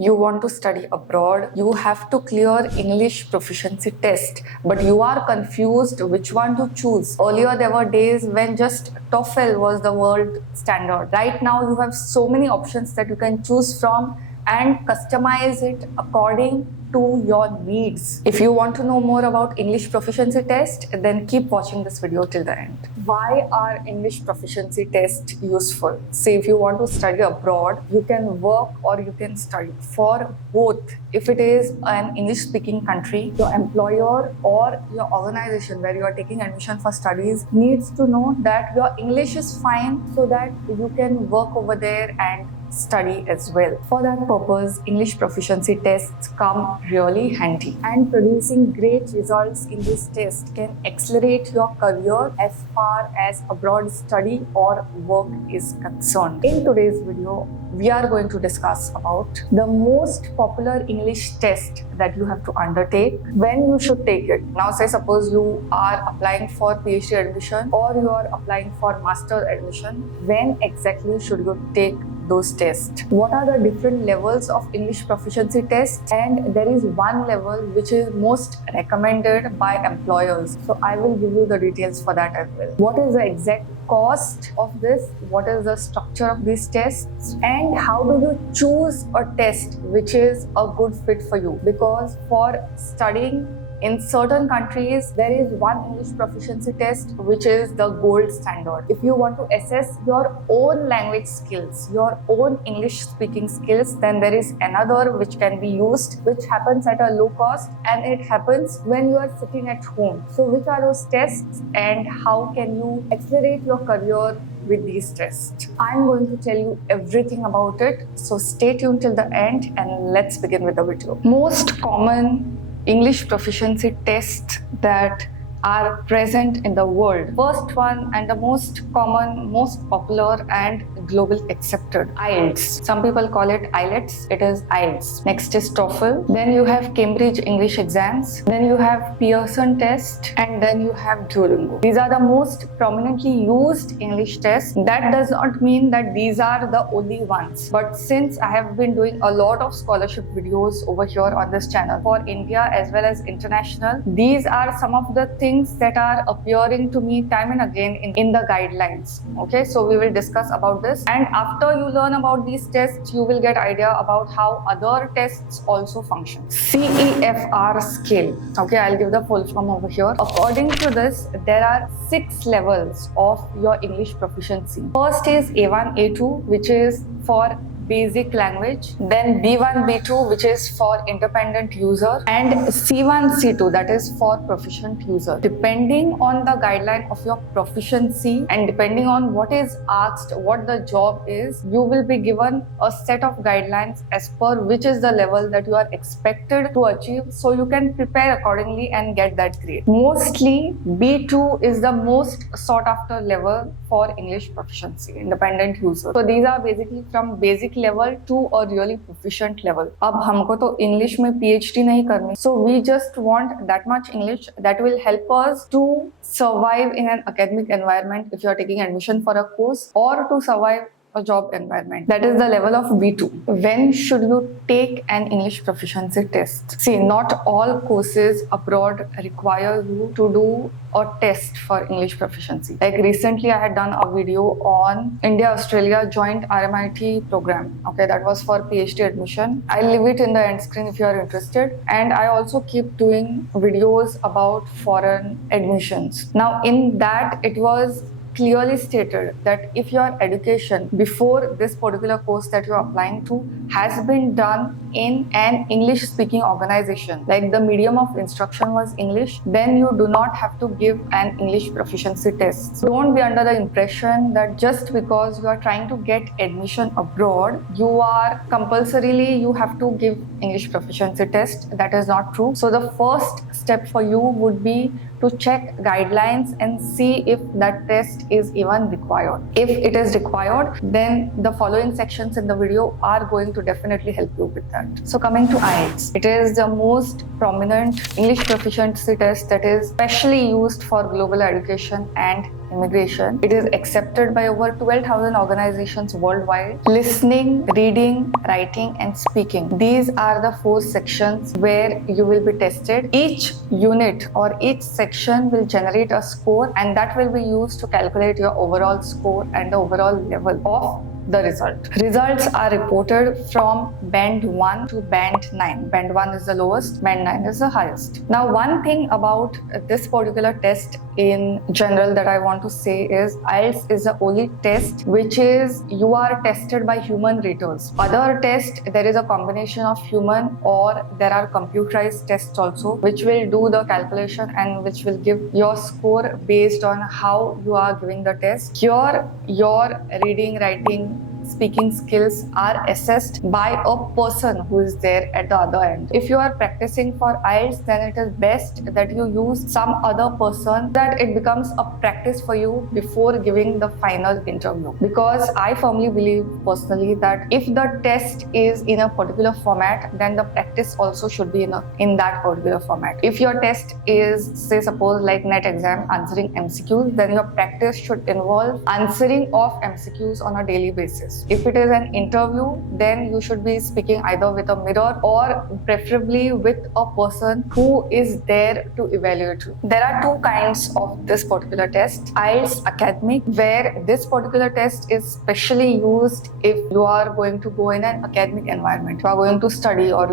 you want to study abroad, you have to clear English proficiency test, but you are confused which one to choose. Earlier, there were days when just TOEFL was the world standard. Right now, you have so many options that you can choose from and customize it according to your needs. If you want to know more about English proficiency test, then keep watching this video till the end. Why are English proficiency tests useful? Say if you want to study abroad, you can work or you can study. For both, if it is an English speaking country, your employer or your organization where you are taking admission for studies needs to know that your English is fine so that you can work over there and study as well. For that purpose, English proficiency tests come really handy, and producing great results in this test can accelerate your career as far as abroad study or work is concerned. In today's video, we are going to discuss about the most popular English test that you have to undertake, when you should take it. Now say suppose you are applying for PhD admission or you are applying for master admission, when exactly should you take those tests? What are the different levels of English proficiency tests? And there is one level which is most recommended by employers. So I will give you the details for that as well. What is the exact cost of this? What is the structure of these tests? And how do you choose a test which is a good fit for you? Because for studying in certain countries, there is one English proficiency test which is the gold standard. If you want to assess your own language skills, your own English speaking skills, then there is another which can be used, which happens at a low cost, and it happens when you are sitting at home. So which are those tests and how can you accelerate your career with these tests? I'm going to tell you everything about it. So stay tuned till the end and let's begin with the video. Most common English proficiency tests that are present in the world. First one and the most common, most popular and global accepted, IELTS. Some people call it IELTS. It is IELTS. Next is TOEFL. Then you have Cambridge English exams. Then you have Pearson test, and then you have Duolingo. These are the most prominently used English tests. That does not mean that these are the only ones. But since I have been doing a lot of scholarship videos over here on this channel for India as well as international, these are some of the things that are appearing to me time and again in the guidelines. Okay, so we will discuss about this, and after you learn about these tests, you will get idea about how other tests also function. CEFR scale. Okay, I'll give the full form over here. According to this, there are 6 levels of your English proficiency. First is A1, A2, which is for basic language, then B1, B2, which is for independent user, and C1, C2, that is for proficient user. Depending on the guideline of your proficiency and depending on what is asked, what the job is, you will be given a set of guidelines as per which is the level that you are expected to achieve, so you can prepare accordingly and get that grade. Mostly B2 is the most sought after level for English proficiency, independent user. So these are basically from basic level to a really proficient level. अब हमको तो English में PhD नहीं करनी, so we just want that much English that will help us to survive in an academic environment if you are taking admission for a course, or to survive a job environment. That is the level of B2. When should you take an English proficiency test? See, not all courses abroad require you to do a test for English proficiency. Like recently I had done a video on India-Australia joint RMIT program. Okay, that was for PhD admission. I'll leave it in the end screen if you are interested. And I also keep doing videos about foreign admissions. Now in that, it was clearly stated that if your education before this particular course that you're applying to has been done in an English speaking organization, like the medium of instruction was English, then you do not have to give an English proficiency test. So don't be under the impression that just because you are trying to get admission abroad, you have to give English proficiency test. That is not true. So the first step for you would be to check guidelines and see if that test is even required. If it is required, then the following sections in the video are going to definitely help you with that. So coming to IELTS, it is the most prominent English proficiency test that is specially used for global education and immigration. It is accepted by over 12,000 organizations worldwide. Listening, reading, writing, and speaking. These are the 4 sections where you will be tested. Each unit or each section will generate a score, and that will be used to calculate your overall score and the overall level of the result. Results are reported from band 1 to band 9. Band 1 is the lowest, band 9 is the highest. Now, one thing about this particular test in general that I want to say is IELTS is the only test which is you are tested by human raters. Other tests, there is a combination of human or there are computerized tests also which will do the calculation and which will give your score based on how you are giving the test. Here, your reading, writing, speaking skills are assessed by a person who is there at the other end. If you are practicing for IELTS, then it is best that you use some other person, that it becomes a practice for you before giving the final interview. Because I firmly believe personally that if the test is in a particular format, then the practice also should be in that particular format. If your test is, say suppose like NET exam answering MCQs, then your practice should involve answering of MCQs on a daily basis. If it is an interview, then you should be speaking either with a mirror or preferably with a person who is there to evaluate you. There are 2 kinds of this particular test. IELTS academic, where this particular test is specially used if you are going to go in an academic environment. You are going to study or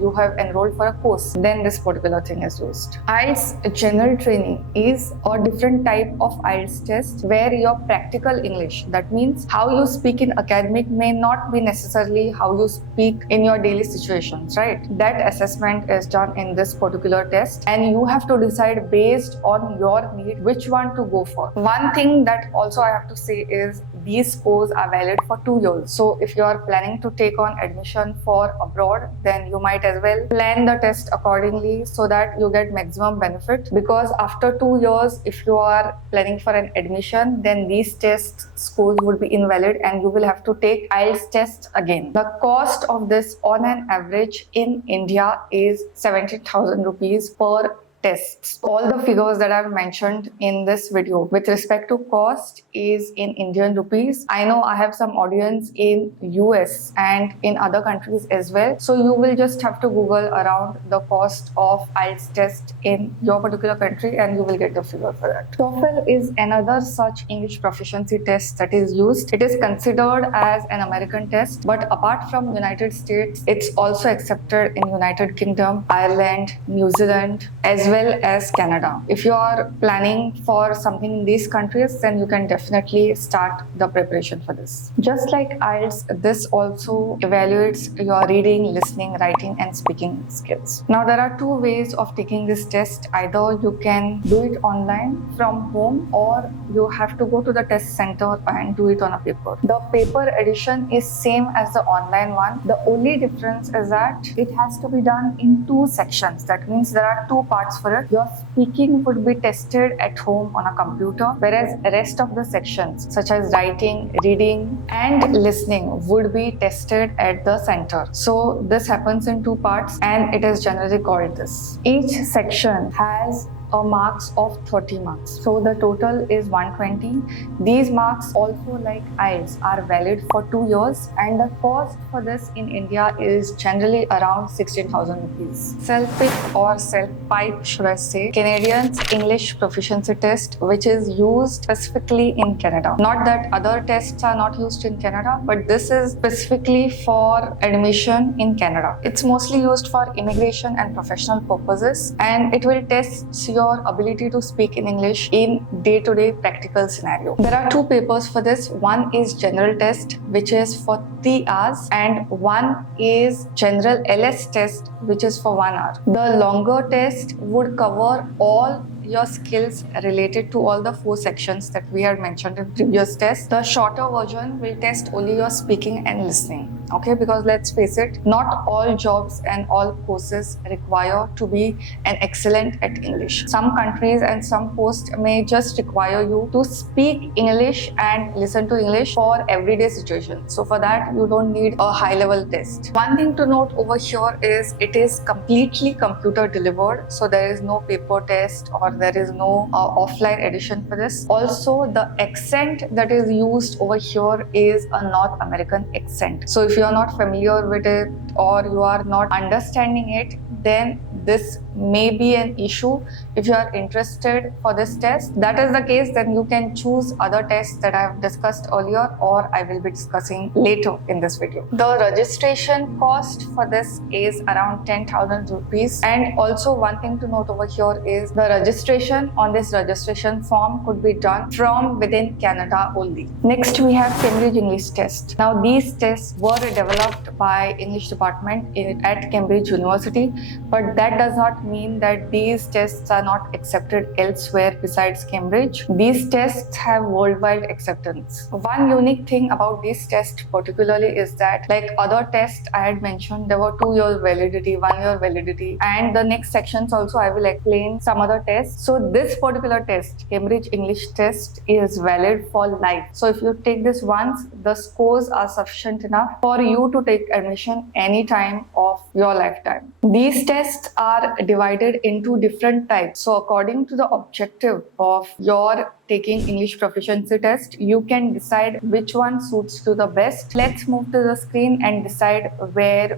you have enrolled for a course, then this particular thing is used. IELTS general training is a different type of IELTS test where your practical English, that means how you speak in academic may not be necessarily how you speak in your daily situations, right? That assessment is done in this particular test and you have to decide based on your need which one to go for. One thing that also I have to say is these scores are valid for 2 years. So if you are planning to take on admission for abroad, then you might as well plan the test accordingly so that you get maximum benefit, because after 2 years, if you are planning for an admission, then these test scores would be invalid and you will have to take IELTS test again. The cost of this on an average in India is 70,000 rupees per tests. All the figures that I've mentioned in this video with respect to cost is in Indian rupees. I know I have some audience in US and in other countries as well. So you will just have to Google around the cost of IELTS test in your particular country and you will get the figure for that. TOEFL is another such English proficiency test that is used. It is considered as an American test, but apart from United States, it's also accepted in United Kingdom, Ireland, New Zealand, as well as Canada. If you are planning for something in these countries, then you can definitely start the preparation for this. Just like IELTS, this also evaluates your reading, listening, writing, and speaking skills. Now, there are two ways of taking this test. Either you can do it online from home, or you have to go to the test center and do it on a paper. The paper edition is same as the online one. The only difference is that it has to be done in two sections. That means there are two parts for it. Your speaking would be tested at home on a computer, whereas the rest of the sections such as writing, reading, and listening would be tested at the center. So this happens in two parts and it is generally called this. Each section has a marks of 30 marks. So the total is 120. These marks also, like IELTS, are valid for 2 years, and the cost for this in India is generally around 16,000 rupees. Self-pick or self-pipe, should I say, Canadians English proficiency test, which is used specifically in Canada. Not that other tests are not used in Canada, but this is specifically for admission in Canada. It's mostly used for immigration and professional purposes, and it will test your ability to speak in English in day-to-day practical scenario. There are two papers for this. One is general test, which is for 3 hours, and one is general LS test, which is for 1 hour. The longer test would cover all your skills related to all the 4 sections that we had mentioned in previous tests. The shorter version will test only your speaking and listening. Okay, because let's face it, not all jobs and all courses require to be an excellent at English. Some countries and some posts may just require you to speak English and listen to English for everyday situations. So for that, you don't need a high-level test. One thing to note over here is it is completely computer delivered. So there is no paper test or There is no offline edition for this. Also, the accent that is used over here is a North American accent. So if you are not familiar with it or you are not understanding it, then this may be an issue. If you are interested for this test, that is the case, then you can choose other tests that I have discussed earlier or I will be discussing later in this video. The registration cost for this is around 10,000 rupees. And also one thing to note over here is the registration on this registration form could be done from within Canada only. Next we have Cambridge English Test. Now these tests were developed by English department at Cambridge University, but that does not mean that these tests are not accepted elsewhere besides Cambridge. These tests have worldwide acceptance. One unique thing about this test particularly is that, like other tests I had mentioned, there were 2 years validity, 1 year validity, and the next sections also I will explain some other tests. So this particular test, Cambridge English Test, is valid for life. So if you take this once, the scores are sufficient enough for you to take admission any time of your lifetime. These tests are divided into different types. So according to the objective of your taking English proficiency test, you can decide which one suits you the best. Let's move to the screen and decide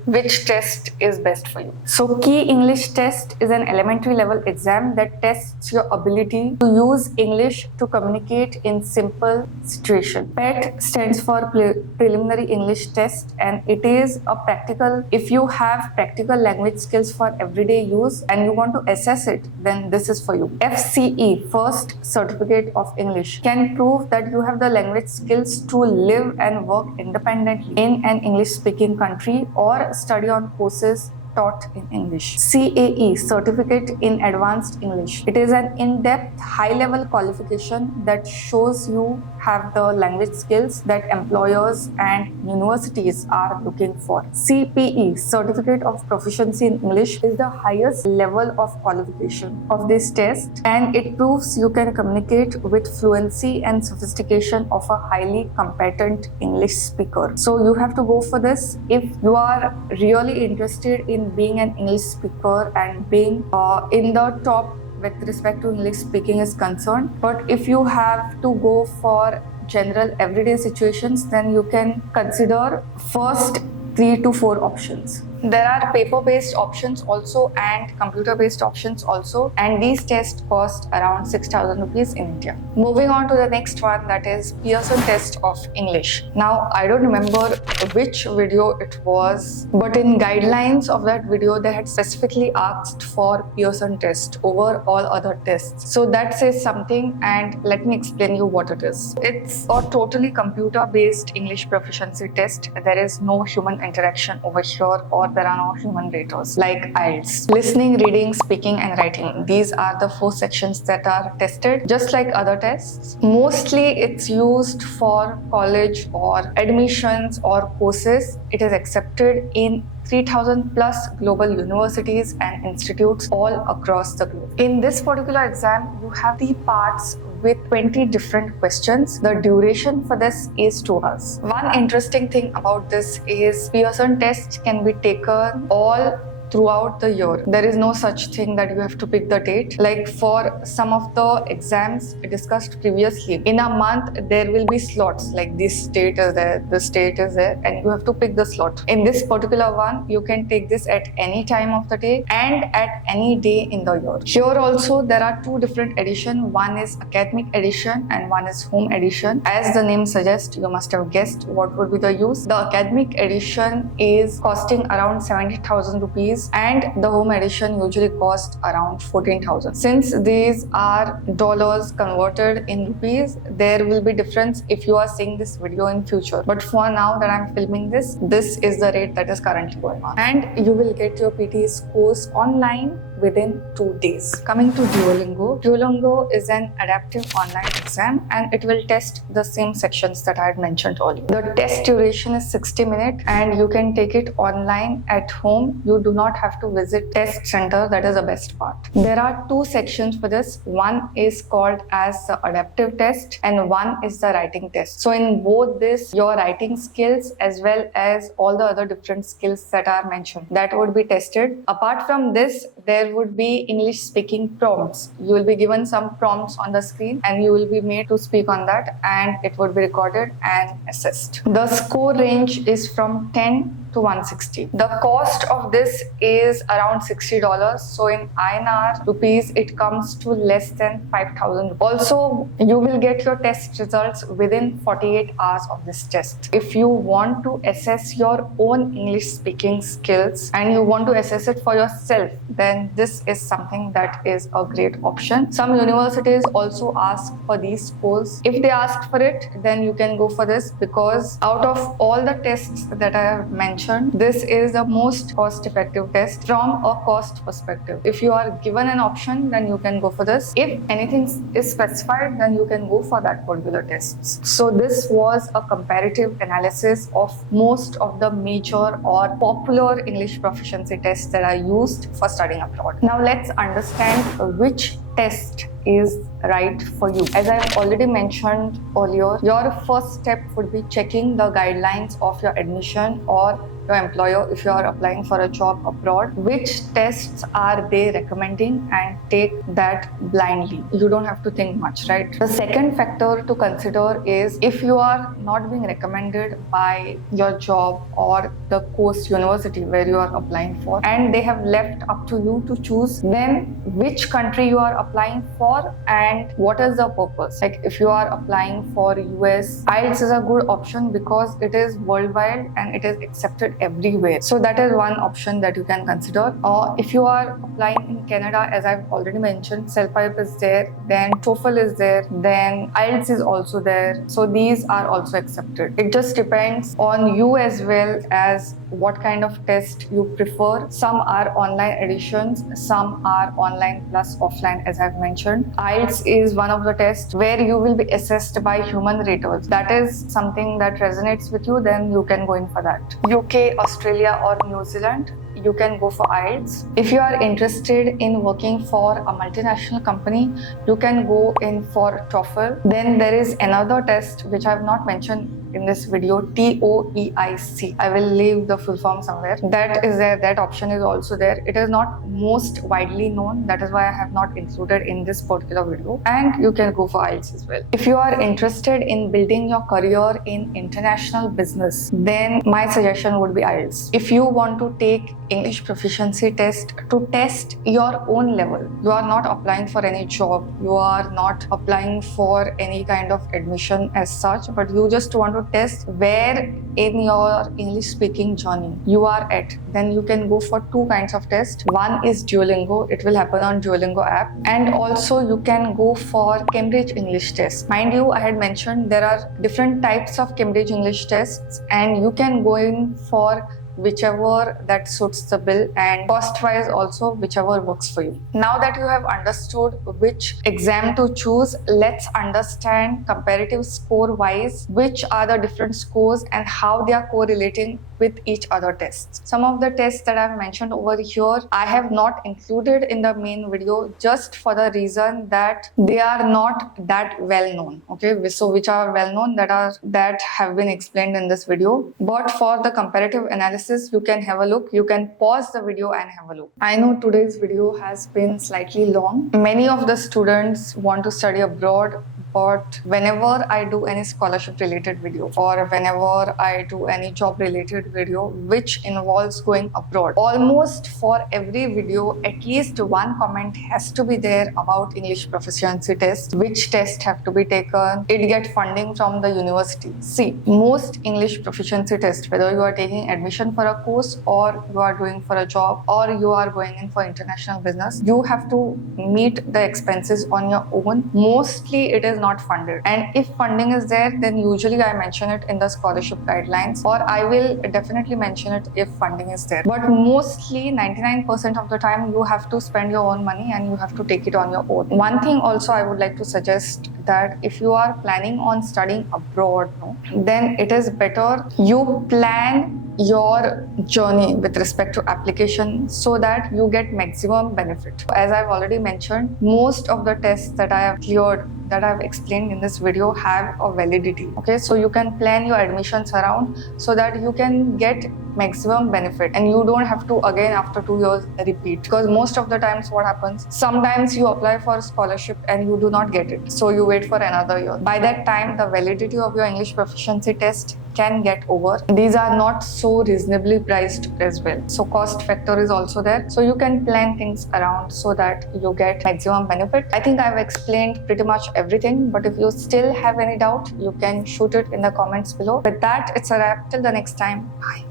which test is best for you. So Key English Test is an elementary level exam that tests your ability to use English to communicate in simple situation. PET stands for Preliminary English Test, and it is a practical. If you have practical language skills for everyday use and you want to assess it, then this is for you. FCE, First Certificate of English, can prove that you have the language skills to live and work independently in an English speaking country or study on courses taught in English. CAE, Certificate in Advanced English. It is an in-depth, high-level qualification that shows you have the language skills that employers and universities are looking for. CPE, Certificate of Proficiency in English, is the highest level of qualification of this test, and it proves you can communicate with fluency and sophistication of a highly competent English speaker. So you have to go for this if you are really interested in being an English speaker and being in the top with respect to English speaking is concerned. But if you have to go for general everyday situations, then you can consider first 3 to 4 options. There are paper-based options also and computer-based options also, and these tests cost around 6,000 rupees in India. Moving on to the next one, that is Pearson Test of English. Now, I don't remember which video it was, but in guidelines of that video, they had specifically asked for Pearson Test over all other tests. So that says something, and let me explain you what it is. It's a totally computer-based English proficiency test. There is no human interaction over here, or there are no human raters like IELTS. Listening, reading, speaking and writing. These are the 4 sections that are tested, just like other tests. Mostly it's used for college or admissions or courses. It is accepted in 3,000 plus global universities and institutes all across the globe. In this particular exam, you have the parts with 20 different questions. The duration for this is 2 hours. One interesting thing about this is Pearson test can be taken all throughout the year. There is no such thing that you have to pick the date. Like for some of the exams discussed previously, in a month there will be slots, like this date is there, this date is there, and you have to pick the slot. In this particular one, you can take this at any time of the day and at any day in the year. Here also there are 2 different editions. One is academic edition and one is home edition. As the name suggests, you must have guessed what would be the use. The academic edition is costing around 70,000 rupees and the home edition usually costs around 14,000. Since these are dollars converted in rupees, there will be difference if you are seeing this video in future. But for now that I'm filming this is the rate that is currently going on. And you will get your PT's course online within 2 days. Coming to Duolingo. Duolingo is an adaptive online exam and it will test the same sections that I had mentioned earlier. The test duration is 60 minutes and you can take it online at home. You do not not have to visit test center. That is the best part. There are two sections for this. One is called as the adaptive test and one is the writing test. So in both this, your writing skills as well as all the other different skills that are mentioned, that would be tested. Apart from this, there would be English speaking prompts. You will be given some prompts on the screen and you will be made to speak on that, and it would be recorded and assessed. The score range is from 10 to 160. The cost of this is around $60. So in INR rupees, it comes to less than 5,000. Also, you will get your test results within 48 hours of this test. If you want to assess your own English speaking skills and you want to assess it for yourself, then this is something that is a great option. Some universities also ask for these scores. If they ask for it, then you can go for this, because out of all the tests that I have mentioned, this is the most cost-effective test from a cost perspective. If you are given an option, then you can go for this. If anything is specified, then you can go for that particular tests. So this was a comparative analysis of most of the major or popular English proficiency tests that are used for studying abroad. Now let's understand which test is right for you. As I've already mentioned earlier, your first step would be checking the guidelines of your admission or your employer if you are applying for a job abroad. Which tests are they recommending, and take that blindly. You don't have to think much, right? The second factor to consider is if you are not being recommended by your job or the course university where you are applying for, and they have left up to you to choose, then which country you are applying for and what is the purpose. Like if you are applying for US, IELTS is a good option because it is worldwide and it is accepted everywhere. So that is one option that you can consider. Or if you are applying in Canada, as I've already mentioned, CELPIPE is there, then TOEFL is there, then IELTS is also there. So these are also accepted. It just depends on you as well as what kind of test you prefer. Some are online editions, some are online plus offline, as I've mentioned. IELTS is one of the tests where you will be assessed by human raters. That is something that resonates with you, then you can go in for that. UK, Australia or New Zealand, you can go for IELTS. If you are interested in working for a multinational company, you can go in for TOEFL. Then there is another test which I have not mentioned in this video, TOEIC. I will leave the full form somewhere. That is there, that option is also there. It is not most widely known, that is why I have not included in this particular video. And you can go for IELTS as well. If you are interested in building your career in international business, then my suggestion would be IELTS. If you want to take English proficiency test to test your own level, you are not applying for any job, you are not applying for any kind of admission as such, but you just want to test where in your English speaking journey you are at, then you can go for two kinds of tests. One is Duolingo, it will happen on Duolingo app, and also you can go for Cambridge English test. Mind you, I had mentioned there are different types of Cambridge English tests, and you can go in for whichever that suits the bill, and cost wise also whichever works for you. Now that you have understood which exam to choose, let's understand comparative score wise which are the different scores and how they are correlating with each other tests. Some of the tests that I've mentioned over here, I have not included in the main video just for the reason that they are not that well known. Okay, so which are well known that have been explained in this video. But for the comparative analysis, you can have a look. You can pause the video and have a look. I know today's video has been slightly long. Many of the students want to study abroad, but whenever I do any scholarship related video or whenever I do any job related video which involves going abroad, almost for every video at least one comment has to be there about English proficiency test, which test have to be taken, it get funding from the university. See, most English proficiency tests, whether you are taking admission for a course or you are doing for a job or you are going in for international business, you have to meet the expenses on your own. Mostly it is not funded, and if funding is there, then usually I mention it in the scholarship guidelines, or I will definitely mention it if funding is there. But mostly 99% of the time you have to spend your own money and you have to take it on your own. One thing also I would like to suggest that if you are planning on studying abroad, then it is better you plan your journey with respect to application so that you get maximum benefit. As I've already mentioned, most of the tests that I have cleared, that I've explained in this video, have a validity. Okay, so you can plan your admissions around so that you can get maximum benefit and you don't have to again after 2 years repeat, because most of the times what happens, sometimes you apply for a scholarship and you do not get it, so you wait for another year. By that time the validity of your English proficiency test can get over. These are not so reasonably priced as well, so cost factor is also there, so you can plan things around so that you get maximum benefit. I think I've explained pretty much everything, but if you still have any doubt, you can shoot it in the comments below. With that, it's a wrap. Till the next time, bye.